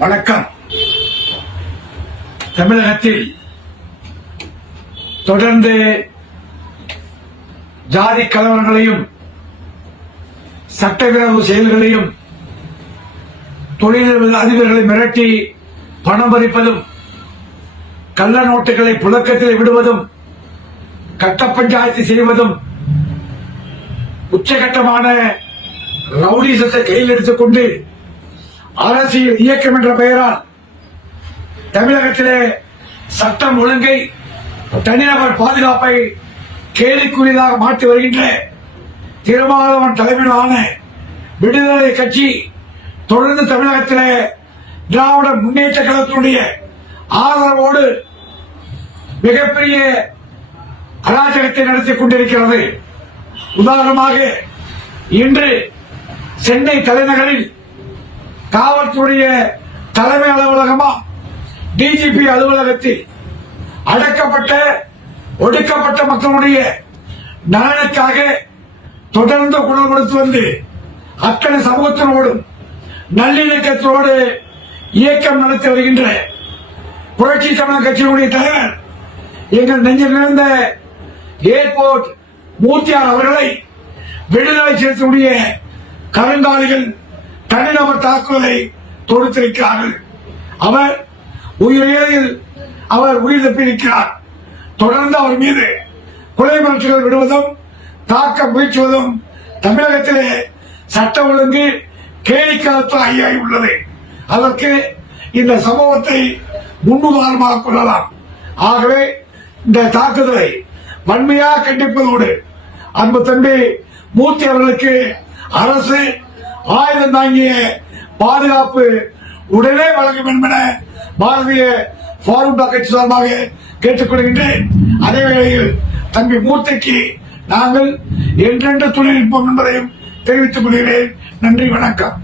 வணக்கம். தமிழகத்தில் தொடர்ந்து ஜாதி கலவரங்களையும் சட்டவிரோத செயல்களையும் தொழில் அதிபர்களை மிரட்டி பணம் பறிப்பதும் கள்ள நோட்டுகளை புழக்கத்தில் விடுவதும் கட்ட பஞ்சாயத்து செய்வதும் உச்சகட்டமான ரவுடிசத்தை கையில் எடுத்துக்கொண்டு அரசியல் இயக்கம் என்ற பெயரால் தமிழகத்திலே சட்டம் ஒழுங்கை தனிநபர் பாதுகாப்பை கேலிக்குரியதாக மாற்றி வருகின்ற திருமாவளவன் தலைமையிலான விடுதலை கட்சி தொடர்ந்து தமிழகத்திலே திராவிட முன்னேற்ற கழகத்தினுடைய ஆதரவோடு மிகப்பெரிய அராஜகத்தை நடத்திக் கொண்டிருக்கிறது. உதாரணமாக இன்று சென்னை தலைநகரில் காவல்துறைய தலைமை அலுவலகமா டிஜிபி அலுவலகத்தில் அடக்கப்பட்ட ஒடுக்கப்பட்ட மக்களுடைய நலனுக்காக தொடர்ந்து குரல் கொடுத்து வந்து அத்தனை சமூகத்தினோடும் நல்லிணக்கத்தோடு இயக்கம் நடத்தி வருகின்ற புரட்சி தமிழக கட்சியினுடைய தலைவர் எங்கள் நெஞ்சில் நிறைந்த ஏர்போர்ட் மூர்த்தியார் அவர்களை விடுதலை செலுத்தக்கூடிய கருங்காலிகள் தனிநபர் தாக்குதலை தொடுத்திருக்கிறார்கள். அவர் உயிரில் அவர் உயிர் தப்பியிருக்கிறார். தொடர்ந்து அவர் மீது கொலை மிரட்டல்கள் விடுவதும் தாக்க முயற்சிவதும் தமிழகத்திலே சட்ட ஒழுங்கு கேலிக்காலத்து ஐயாய் உள்ளது. அதற்கு இந்த சம்பவத்தை முன்னுதாரணமாக கொள்ளலாம். ஆகவே இந்த தாக்குதலை வன்மையாக கண்டிப்பதோடு அன்பு தம்பி மூர்த்தி அவர்களுக்கு அரசு ஆயுதம் தாங்கிய பாதுகாப்பு உடனே வழங்க வேண்டும் என பாரதிய ஃபாரூக் கட்சி சார்பாக கேட்டுக்கொள்கின்றேன். அதே வேளையில் தம்பி மூர்த்திக்கு நாங்கள் என்றென்று துணை நிற்போம் என்பதையும் தெரிவித்துக் கொள்கிறேன். நன்றி வணக்கம்.